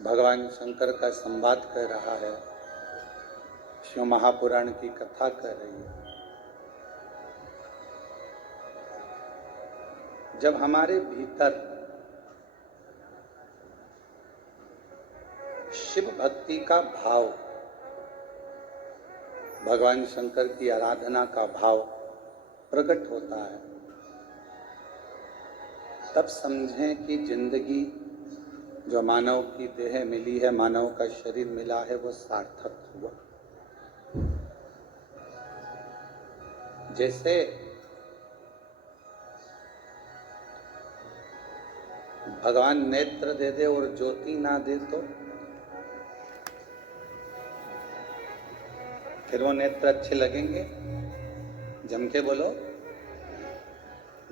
भगवान शंकर का संवाद कर रहा है, शिव महापुराण की कथा कर रही है। जब हमारे भीतर शिव भक्ति का भाव, भगवान शंकर की आराधना का भाव प्रकट होता है, तब समझें कि जिंदगी जो मानव की देह मिली है, मानव का शरीर मिला है, वो सार्थक हुआ। जैसे भगवान नेत्र दे दे और ज्योति ना दे तो फिर वो नेत्र अच्छे लगेंगे? जम के बोलो।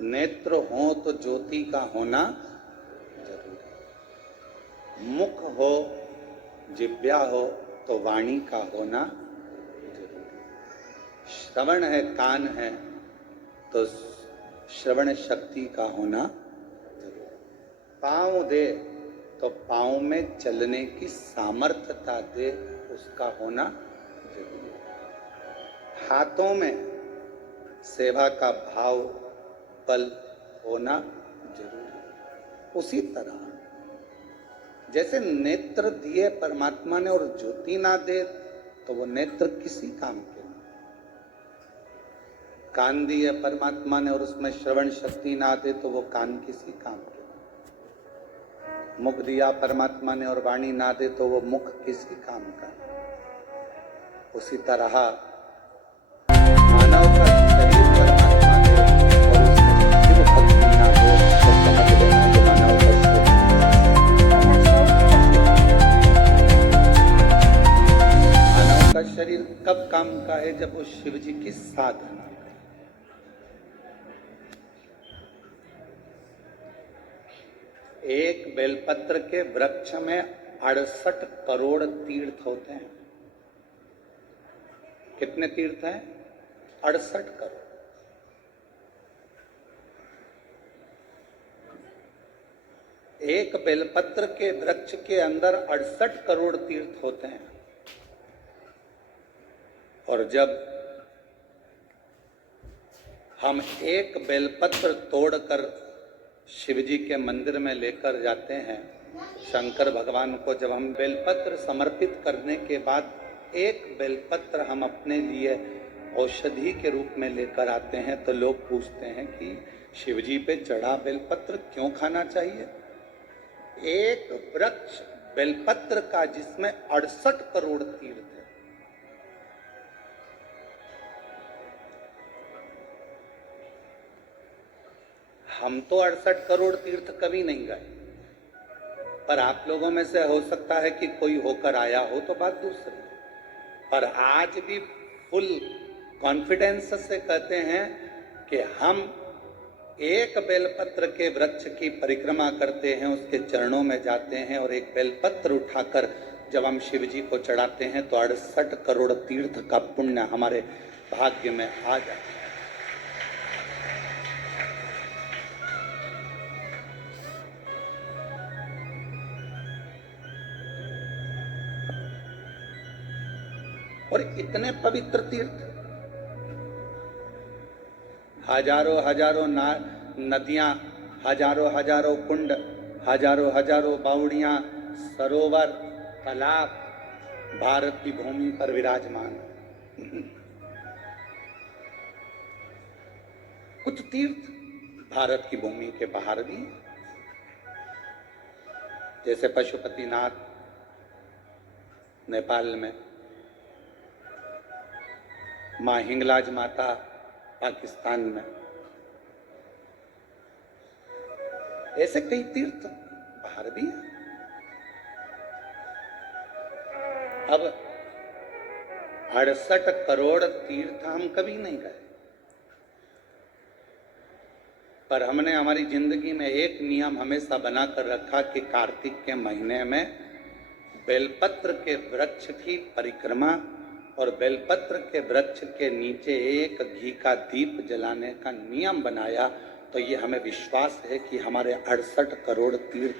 नेत्र हो तो ज्योति का होना जरूरी। मुख हो, जिह्वा हो तो वाणी का होना जरूरी। श्रवण है, कान है तो श्रवण शक्ति का होना जरूरी। पांव दे तो पांव में चलने की सामर्थ्यता दे, उसका होना जरूरी। हाथों में सेवा का भाव, बल होना जरूरी। उसी तरह जैसे नेत्र दिए परमात्मा ने और ज्योति ना दे तो वो नेत्र किसी काम के नहीं। कान दिए परमात्मा ने और उसमें श्रवण शक्ति ना दे तो वो कान किसी काम के नहीं। मुख दिया परमात्मा ने और वाणी ना दे तो वो मुख किसी काम का नहीं। उसी तरह मानव का शरीर परमात्मा दे और उसमें शिव भक्ति ना दो तो समझ लेना कि मानव का शरीर कब काम का है? जब वो शिव जी की साधना करे। एक बेलपत्र के वृक्ष में 68 करोड़ तीर्थ होते हैं। कितने तीर्थ हैं? 68 करोड़। एक बेलपत्र के वृक्ष के अंदर 68 करोड़ तीर्थ होते हैं। और जब हम एक बेलपत्र तोड़कर शिवजी के मंदिर में लेकर जाते हैं, शंकर भगवान को जब हम बेलपत्र समर्पित करने के बाद एक बेलपत्र हम अपने लिए औषधि के रूप में लेकर आते हैं, तो लोग पूछते हैं कि शिवजी पे चढ़ा बेलपत्र क्यों खाना चाहिए? एक वृक्ष बेलपत्र का जिसमें 68 करोड़ तीर्थ है। हम तो 68 करोड़ तीर्थ कभी नहीं गए, पर आप लोगों में से हो सकता है कि कोई होकर आया हो तो बात दूसरी। पर आज भी फुल कॉन्फिडेंस से कहते हैं कि हम एक बेलपत्र के वृक्ष की परिक्रमा करते हैं, उसके चरणों में जाते हैं और एक बेलपत्र उठाकर जब हम शिव जी को चढ़ाते हैं तो 68 करोड़ तीर्थ का पुण्य हमारे भाग्य में आ जाता है। और इतने पवित्र तीर्थ, हजारों हजारों नदियां, हजारों हजारों कुंड, हजारों हजारों बावड़ियां, सरोवर, तालाब भारत की भूमि पर विराजमान। कुछ तीर्थ भारत की भूमि के बाहर भी, जैसे पशुपतिनाथ नेपाल में, मां हिंगलाज माता पाकिस्तान में, ऐसे कई तीर्थ बाहर भी हैं। अब 68 करोड़ तीर्थ हम कभी नहीं गए, पर हमने हमारी जिंदगी में एक नियम हमेशा बनाकर रखा कि कार्तिक के महीने में बेलपत्र के वृक्ष की परिक्रमा और बेलपत्र के वृक्ष के नीचे एक घी का दीप जलाने का नियम बनाया। तो ये हमें विश्वास है कि हमारे 68 करोड़ तीर्थ